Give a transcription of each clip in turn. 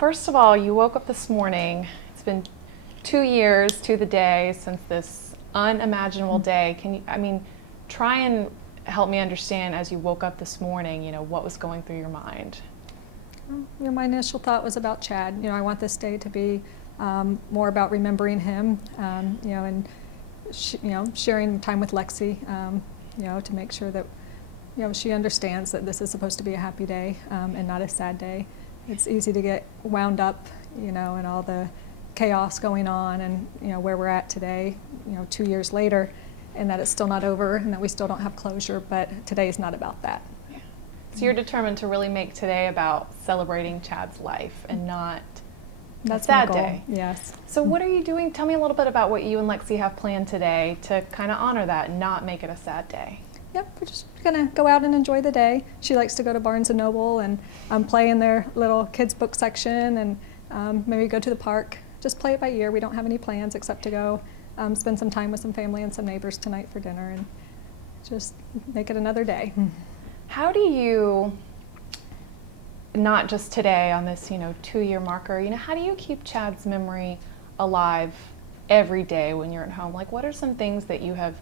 first of all, you woke up this morning. It's been 2 years to the day since this unimaginable day. Try and help me understand as you woke up this morning, what was going through your mind? My initial thought was about Chad. I want this day to be more about remembering him, and sharing time with Lexi, to make sure that she understands that this is supposed to be a happy day and not a sad day. It's easy to get wound up, in all the chaos going on and where we're at today, 2 years later, and that it's still not over and that we still don't have closure. But today is not about that. So you're determined to really make today about celebrating Chad's life and not That's a sad my goal. day. Yes. So what are you doing? Tell me a little bit about what you and Lexi have planned today to kind of honor that and not make it a sad day. Yep, we're just gonna go out and enjoy the day. She likes to go to Barnes & Noble and play in their little kids book section and maybe go to the park. Just play it by ear. We don't have any plans except to go spend some time with some family and some neighbors tonight for dinner and just make it another day. How do you, not just today on this 2-year marker, how do you keep Chad's memory alive every day when you're at home? Like, what are some things that you have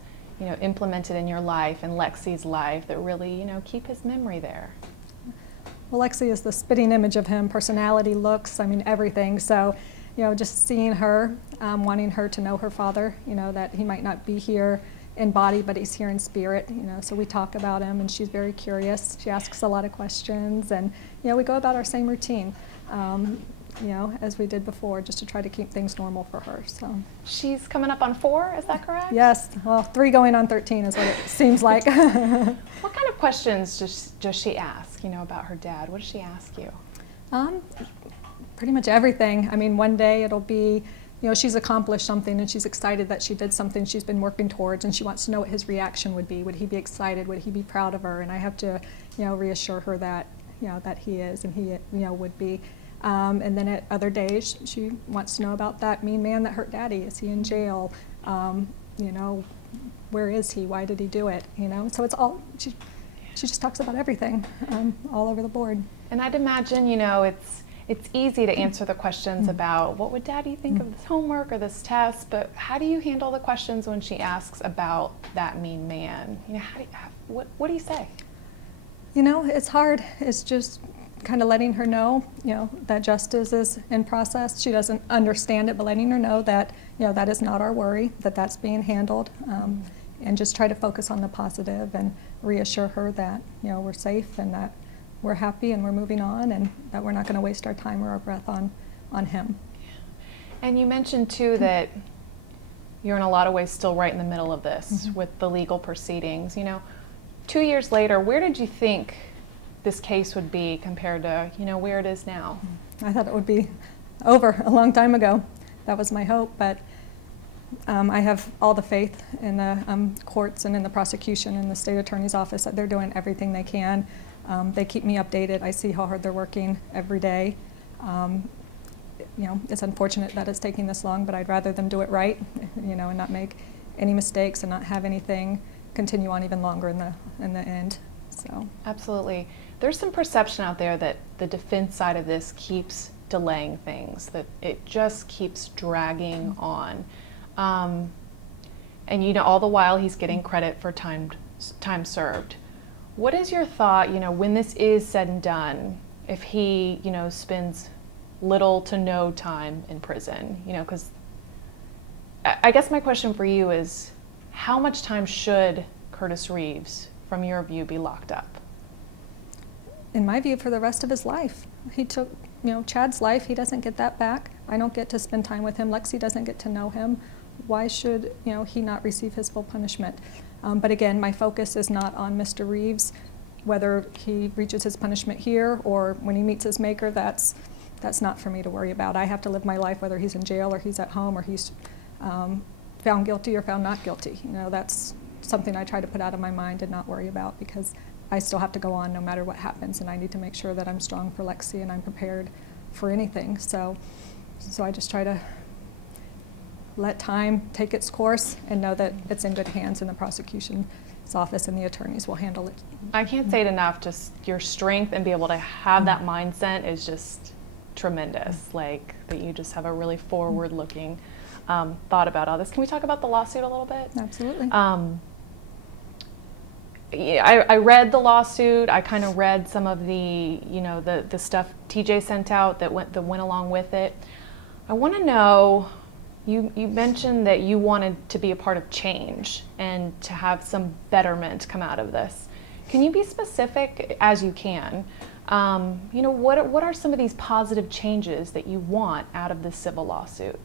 implemented in your life and Lexi's life that really keep his memory there? Well, Lexi is the spitting image of him, personality, looks, everything. So, just seeing her, wanting her to know her father, that he might not be here in body, but he's here in spirit, so we talk about him, and she's very curious. She asks a lot of questions, and, we go about our same routine, as we did before, just to try to keep things normal for her, so. She's coming up on 4, is that correct? Yes, well, 3 going on 13 is what it seems like. What kind of questions does she ask, about her dad? What does she ask you? Pretty much everything. One day it'll be, she's accomplished something and she's excited that she did something she's been working towards, and she wants to know what his reaction would be. Would he be excited? Would he be proud of her? And I have to, reassure her that, that he is and he, would be. And then at other days, she wants to know about that mean man that hurt Daddy. Is he in jail? Where is he? Why did he do it? So it's all, she just talks about everything, all over the board. And I'd imagine, it's easy to answer the questions about what would Daddy think of this homework or this test, but how do you handle the questions when she asks about that mean man? What do you say? It's hard. It's just kind of letting her know, that justice is in process. She doesn't understand it, but letting her know that, that is not our worry, that that's being handled, and just try to focus on the positive and reassure her that, we're safe and that we're happy and we're moving on, and that we're not going to waste our time or our breath on him. And you mentioned too that you're in a lot of ways still right in the middle of this with the legal proceedings. 2 years later, where did you think this case would be compared to where it is now? I thought it would be over a long time ago. That was my hope, but I have all the faith in the courts and in the prosecution and the state attorney's office that they're doing everything they can. They keep me updated. I see how hard they're working every day. It's unfortunate that it's taking this long, but I'd rather them do it right, and not make any mistakes and not have anything continue on even longer in the end. So absolutely. There's some perception out there that the defense side of this keeps delaying things, that it just keeps dragging on. And all the while he's getting credit for time served. What is your thought, when this is said and done, if he, spends little to no time in prison, because I guess my question for you is, how much time should Curtis Reeves, from your view, be locked up? In my view, for the rest of his life. He took, Chad's life. He doesn't get that back. I don't get to spend time with him. Lexi doesn't get to know him. Why should, he not receive his full punishment? But again, my focus is not on Mr. Reeves. Whether he reaches his punishment here or when he meets his maker, that's not for me to worry about. I have to live my life whether he's in jail or he's at home or he's found guilty or found not guilty. That's something I try to put out of my mind and not worry about, because I still have to go on no matter what happens, and I need to make sure that I'm strong for Lexi and I'm prepared for anything. So I just try to let time take its course and know that it's in good hands, and the prosecution's office and the attorneys will handle it. I can't say it enough, just your strength and be able to have that mindset is just tremendous, like that you just have a really forward-looking thought about all this. Can we talk about the lawsuit a little bit? Absolutely. Yeah, I read the lawsuit. I kind of read some of the, the stuff TJ sent out that went along with it. I want to know, you mentioned that you wanted to be a part of change and to have some betterment come out of this. Can you be specific as you can? What are some of these positive changes that you want out of this civil lawsuit?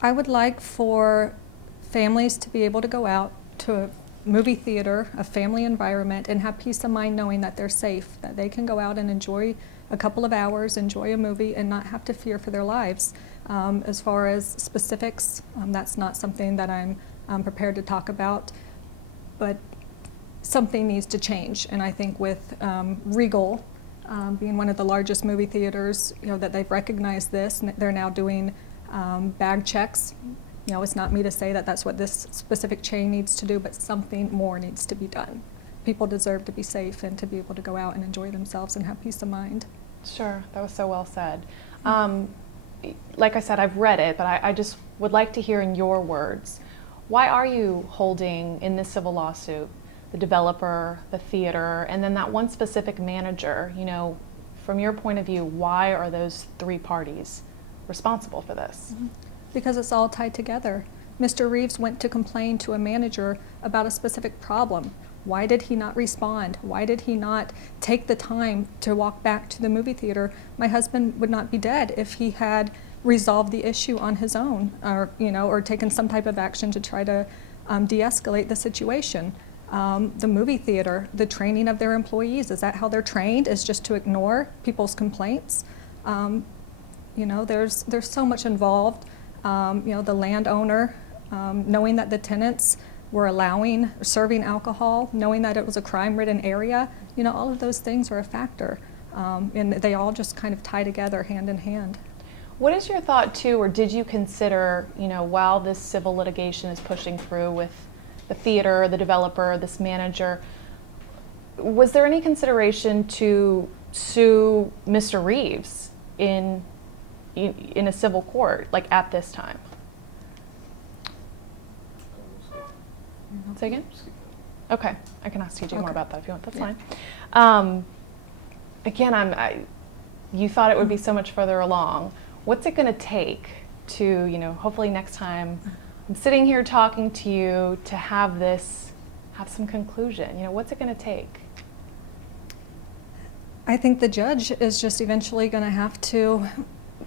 I would like for families to be able to go out to a movie theater, a family environment, and have peace of mind knowing that they're safe, that they can go out and enjoy a couple of hours, enjoy a movie, and not have to fear for their lives. As far as specifics, that's not something that I'm prepared to talk about, but something needs to change. And I think with Regal being one of the largest movie theaters, that they've recognized this, and they're now doing bag checks. It's not me to say that that's what this specific chain needs to do, but something more needs to be done. People deserve to be safe and to be able to go out and enjoy themselves and have peace of mind. Sure, that was so well said. Like I said, I've read it, but I just would like to hear in your words, why are you holding in this civil lawsuit the developer, the theater, and then that one specific manager? From your point of view, why are those three parties responsible for this? Because it's all tied together. Mr. Reeves went to complain to a manager about a specific problem. Why did he not respond? Why did he not take the time to walk back to the movie theater? My husband would not be dead if he had resolved the issue on his own, or taken some type of action to try to de-escalate the situation. The movie theater, the training of their employees, is that how they're trained? Is just to ignore people's complaints? There's so much involved. The landowner, knowing that the tenants were serving alcohol, knowing that it was a crime-ridden area, all of those things are a factor. And they all just kind of tie together hand in hand. What is your thought too, or did you consider, while this civil litigation is pushing through with the theater, the developer, this manager, was there any consideration to sue Mr. Reeves in a civil court, like at this time? Say again? Okay, I can ask TJ more about that if you want. That's fine. Again, you thought it would be so much further along. What's it going to take to, hopefully next time I'm sitting here talking to you to have some conclusion? What's it going to take? I think the judge is just eventually going to have to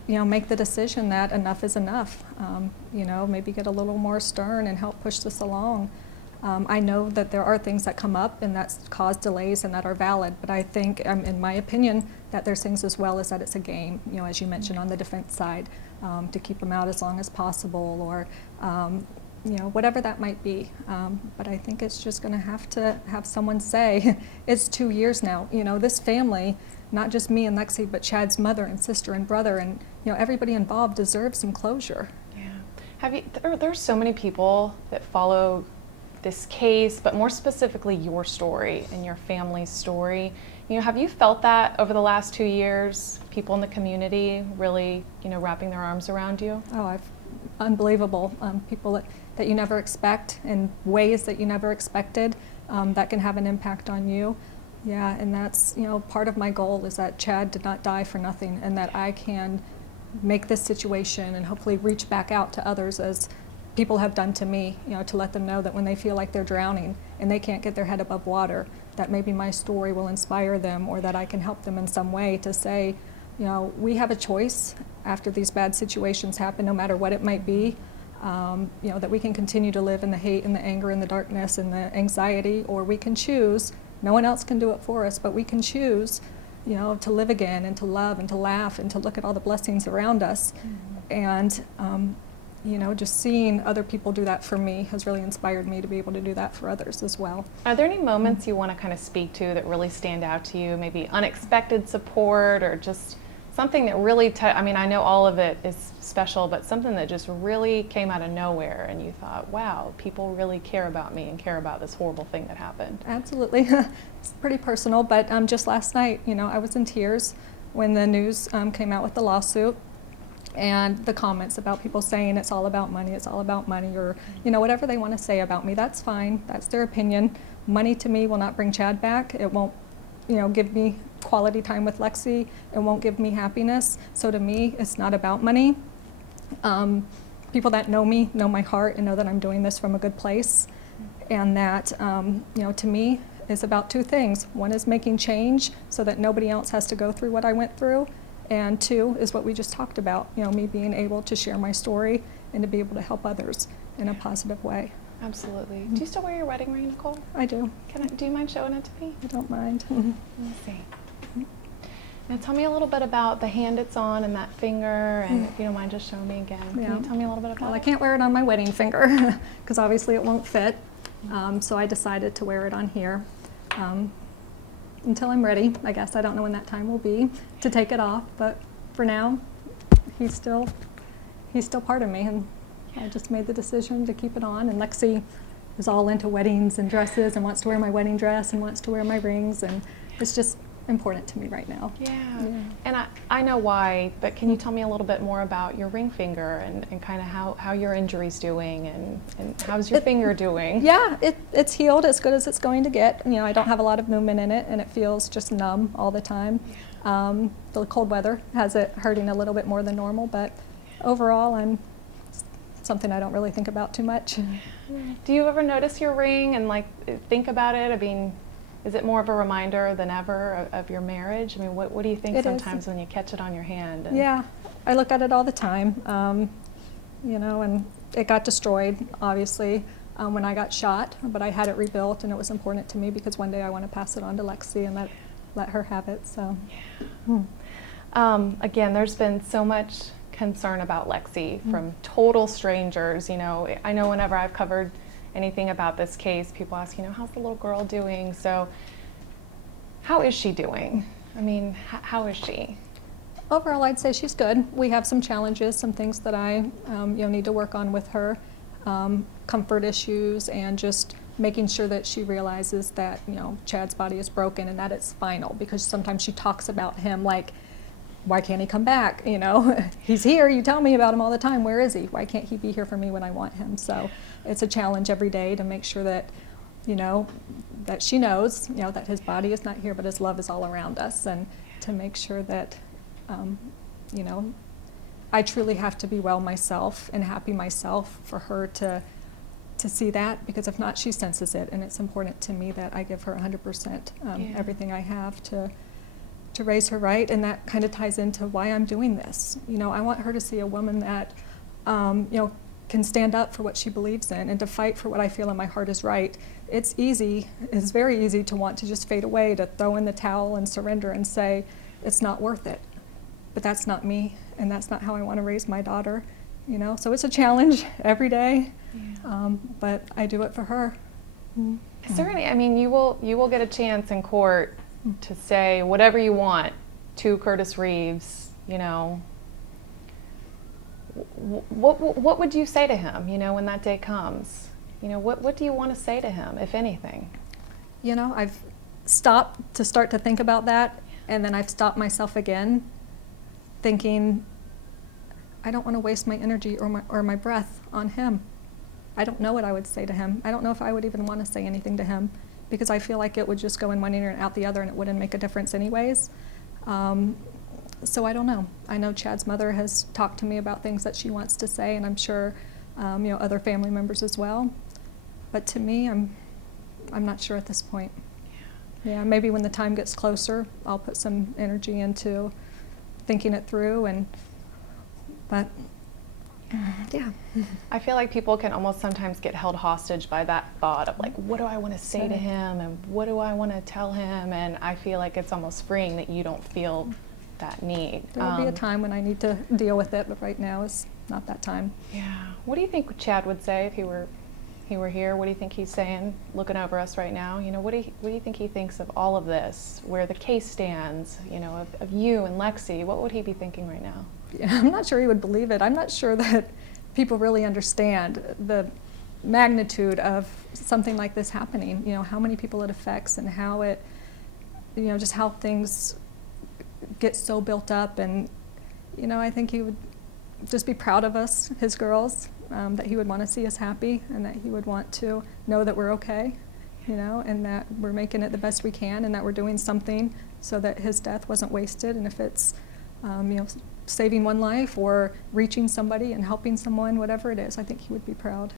make the decision that enough is enough. Maybe get a little more stern and help push this along. I know that there are things that come up and that's cause delays and that are valid, but I think, in my opinion, that there's things as well as that it's a game, as you mentioned on the defense side, to keep them out as long as possible, or whatever that might be. But I think it's just going to have someone say, it's 2 years now. This family, not just me and Lexi, but Chad's mother and sister and brother, and everybody involved deserves some closure. Yeah. There's so many people that follow this case, but more specifically your story and your family's story. Have you felt that over the last 2 years? People in the community really, wrapping their arms around you? Oh, unbelievable. People that you never expect in ways that you never expected, that can have an impact on you. Yeah, and that's, part of my goal is that Chad did not die for nothing, and that I can make this situation and hopefully reach back out to others as people have done to me, to let them know that when they feel like they're drowning and they can't get their head above water, that maybe my story will inspire them, or that I can help them in some way to say, we have a choice after these bad situations happen, no matter what it might be, that we can continue to live in the hate and the anger and the darkness and the anxiety, or we can choose, no one else can do it for us, but we can choose, to live again and to love and to laugh and to look at all the blessings around us. And just seeing other people do that for me has really inspired me to be able to do that for others as well. Are there any moments you want to kind of speak to that really stand out to you? Maybe unexpected support, or just something that really, I know all of it is special, but something that just really came out of nowhere and you thought, wow, people really care about me and care about this horrible thing that happened. Absolutely. It's pretty personal, but just last night, I was in tears when the news came out with the lawsuit and the comments about people saying it's all about money, or whatever they want to say about me. That's fine. That's their opinion. Money to me will not bring Chad back. It won't give me quality time with Lexi. It won't give me happiness. So to me, it's not about money. People that know me know my heart and know that I'm doing this from a good place. And that, to me, is about two things. One is making change so that nobody else has to go through what I went through. And two is what we just talked about, me being able to share my story and to be able to help others in a positive way. Absolutely. Do you still wear your wedding ring, Nicole? I do. Do you mind showing it to me? I don't mind. Let me see. Now tell me a little bit about the hand it's on and that finger, and if you don't mind just showing me again. Yeah. Can you tell me a little bit about Well, it? I can't wear it on my wedding finger because obviously it won't fit. So I decided to wear it on here until I'm ready. I guess I don't know when that time will be to take it off, but for now, he's still part of me, and I just made the decision to keep it on. And Lexi is all into weddings and dresses and wants to wear my wedding dress and wants to wear my rings, and it's just important to me right now. Yeah. And I know why, but can you tell me a little bit more about your ring finger and kind of how your injury's doing and how's your finger doing? Yeah, it's healed as good as it's going to get. I don't have a lot of movement in it, and it feels just numb all the time. The cold weather has it hurting a little bit more than normal, but overall, something I don't really think about too much. Do you ever notice your ring and think about it? I mean, is it more of a reminder than ever of your marriage? I mean, what do you think sometimes when you catch it on your hand? Yeah, I look at it all the time, and it got destroyed, obviously, when I got shot, but I had it rebuilt, and it was important to me because one day I want to pass it on to Lexi and let her have it, so. Yeah. Again, there's been so much concern about Lexi from total strangers. I know whenever I've covered anything about this case, people ask, how's the little girl doing? So how is she doing? I mean, how is she? Overall, I'd say she's good. We have some challenges, some things that I need to work on with her, comfort issues, and just making sure that she realizes that Chad's body is broken and that it's final, because sometimes she talks about him like, why can't he come back? He's here, you tell me about him all the time, where is he? Why can't he be here for me when I want him? So it's a challenge every day to make sure that, that she knows, that his body is not here, but his love is all around us, and to make sure that, I truly have to be well myself and happy myself for her to see that, because if not, she senses it, and it's important to me that I give her 100% everything I have to raise her right, and that kind of ties into why I'm doing this. I want her to see a woman that, can stand up for what she believes in and to fight for what I feel in my heart is right. It's very easy to want to just fade away, to throw in the towel and surrender and say, it's not worth it. But that's not me, and that's not how I want to raise my daughter. So it's a challenge every day, but I do it for her. Is there any, I mean, you will get a chance in court to say whatever you want to Curtis Reeves, what would you say to him, when that day comes? What do you want to say to him, if anything? I've stopped to start to think about that, and then I've stopped myself again, thinking, I don't want to waste my energy or my breath on him. I don't know what I would say to him. I don't know if I would even want to say anything to him, because I feel like it would just go in one ear and out the other, and it wouldn't make a difference anyways. So I don't know. I know Chad's mother has talked to me about things that she wants to say, and I'm sure other family members as well. But to me, I'm not sure at this point. Yeah, maybe when the time gets closer, I'll put some energy into thinking it through, but yeah. I feel like people can almost sometimes get held hostage by that thought of what do I want to say to him, and what do I want to tell him, and I feel like it's almost freeing that you don't feel that need. There will be a time when I need to deal with it, but right now is not that time. Yeah. What do you think Chad would say if he were here? What do you think he's saying, looking over us right now? What do you think he thinks of all of this, where the case stands, of you and Lexi? What would he be thinking right now? Yeah, I'm not sure he would believe it. I'm not sure that people really understand the magnitude of something like this happening. How many people it affects, and how it, just how things get so built up, and I think he would just be proud of us, his girls, that he would want to see us happy, and that he would want to know that we're okay, and that we're making it the best we can, and that we're doing something so that his death wasn't wasted. And if it's saving one life or reaching somebody and helping someone, whatever it is, I think he would be proud.